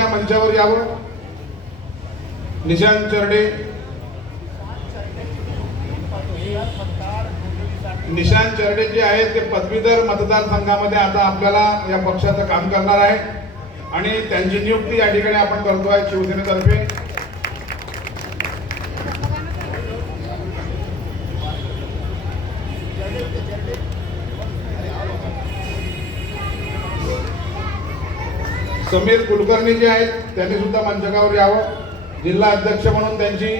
कृपया मंचावर यावं. निशांत चरडे. निशांत चरडे जे आहेत ते पदवीधर मतदारसंघामध्ये आता आपल्याला या पक्षाचं काम करणार आहे आणि त्यांची नियुक्ती या ठिकाणी आपण करतोय शिवसेनेतर्फे. समीर कुलकर्णी जे आहेत त्यांनी सुद्धा मंचकावर यावं. जिल्हा अध्यक्ष म्हणून त्यांची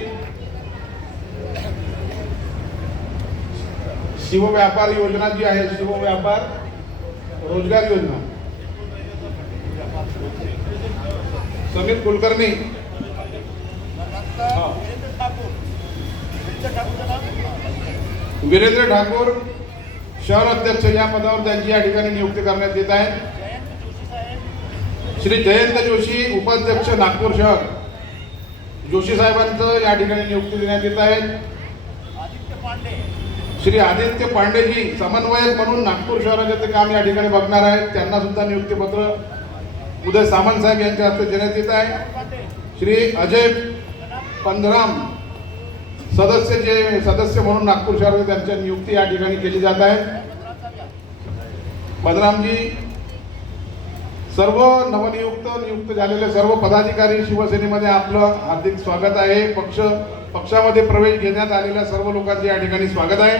शिवव्यापार योजना जी आहे, शिवव्यापार रोजगार योजना, समीर कुलकर्णी. वीरेंद्र ठाकूर शहर अध्यक्ष या पदावर त्यांची या ठिकाणी नियुक्ती करण्यात येत आहे. श्री जयंत जोशी उपाध्यक्ष नागपूर शहर, जोशी साहेबांचं या ठिकाणी नियुक्ती देण्यात येत आहे. श्री आदित्य पांडेजी समन्वयक म्हणून नागपूर शहराचे ते काम या ठिकाणी बघणार आहेत, त्यांना सुद्धा नियुक्तीपत्र उदय सामंत साहेब यांच्या हस्ते देण्यात येत आहे. श्री अजय पंधराम सदस्य म्हणून नागपूर शहराचे त्यांच्या नियुक्ती या ठिकाणी केली जात आहे. पंधरामजी सर्व नियुक्त झालेले सर्व पदाधिकारी शिवसेनेमध्ये आपलं हार्दिक स्वागत आहे. पक्षामध्ये प्रवेश घेण्यात आलेल्या सर्व लोकांचे या ठिकाणी स्वागत आहे.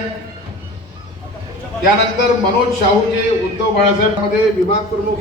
त्यानंतर मनोज शाहू जे उद्धव बाळासाहेब मध्ये विभाग प्रमुख